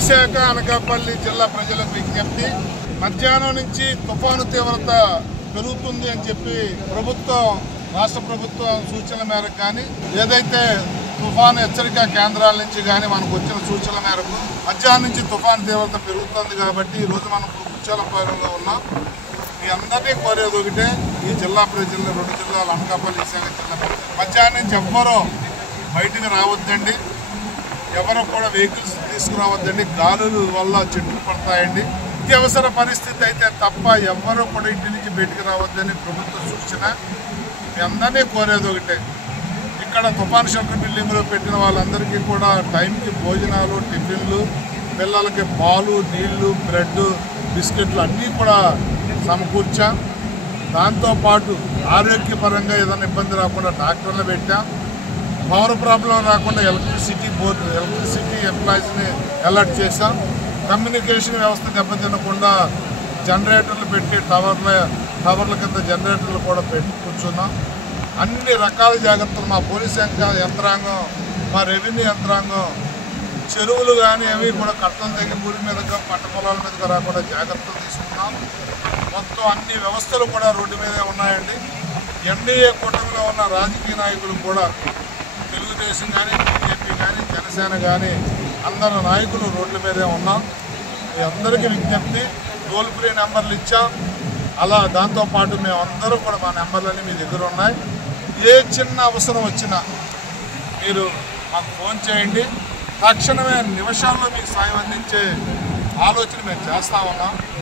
విశాఖ అనకాపల్లి జిల్లా ప్రజలకు విజ్ఞప్తి, మధ్యాహ్నం నుంచి తుఫాను తీవ్రత పెరుగుతుంది అని చెప్పి రాష్ట్ర ప్రభుత్వం సూచనల మేరకు కానీ ఏదైతే తుఫాను హెచ్చరిక కేంద్రాల నుంచి కానీ మనకు వచ్చిన సూచనల మేరకు మధ్యాహ్నం నుంచి తుఫాను తీవ్రత పెరుగుతుంది కాబట్టి ఈరోజు మనం కుచ్చాలపాలెంలో ఉన్నాం. మీ అందరినీ కోరేది ఒకటే, ఈ జిల్లా ప్రజలు, 2 జిల్లాలు అనకాపల్లి విశాఖ జిల్లా మధ్యాహ్నం నుంచి ఎవ్వరూ బయటకు రావద్దండి, ఎవరు కూడా వెహికల్స్ తీసుకురావద్దండి. గాలుల వల్ల చెట్లు పడతాయండి. అత్యవసర పరిస్థితి అయితే తప్ప ఎవ్వరూ కూడా ఇంటి నుంచి బయటకు రావద్దని ప్రభుత్వ సూచన. మీ అందరినీ కోరేది ఒకటే, ఇక్కడ తుఫాన్ షెల్టర్ బిల్డింగ్లో పెట్టిన వాళ్ళందరికీ కూడా టైంకి భోజనాలు, టిఫిన్లు, పిల్లలకి పాలు, నీళ్లు, బ్రెడ్, బిస్కెట్లు అన్నీ కూడా సమకూర్చాం. దాంతోపాటు ఆరోగ్యపరంగా ఏదైనా ఇబ్బంది రాకుండా డాక్టర్లు పెట్టాం. పవర్ ప్రాబ్లం రాకుండా ఎలక్ట్రిసిటీ ఎంప్లాయీస్ని అలర్ట్ చేశాం. కమ్యూనికేషన్ వ్యవస్థ దెబ్బతినకుండా జనరేటర్లు పెట్టి టవర్ల కింద జనరేటర్లు కూడా పెట్టి కూర్చున్నాం. అన్ని రకాల జాగ్రత్తలు మా పోలీస్ యంత్రాంగం, మా రెవెన్యూ యంత్రాంగం, చెరువులు కానీ అవి కూడా కట్టలు తెగి ఊరి మీదగా పంట పొలాల మీదగా రాకుండా జాగ్రత్తలు తీసుకున్నాం. మొత్తం అన్ని వ్యవస్థలు కూడా రోడ్డు మీదే ఉన్నాయండి. ఎన్డీఏ కూటమిలో ఉన్న రాజకీయ నాయకులు కూడా, తెలుగుదేశం కానీ, బీజేపీ కానీ, జనసేన కానీ అందరు నాయకులు రోడ్ల మీదే ఉన్నాం. మీ అందరికీ విజ్ఞప్తి, టోల్ ఫ్రీ నెంబర్లు ఇచ్చాం. అలా దాంతోపాటు మేమందరూ కూడా మా నెంబర్లన్నీ మీ దగ్గర ఉన్నాయి. ఏ చిన్న అవసరం వచ్చినా మీరు మాకు ఫోన్ చేయండి. తక్షణమే నిమిషాల్లో మీకు సాయం అందించే ఆలోచన మేము చేస్తా ఉన్నాం.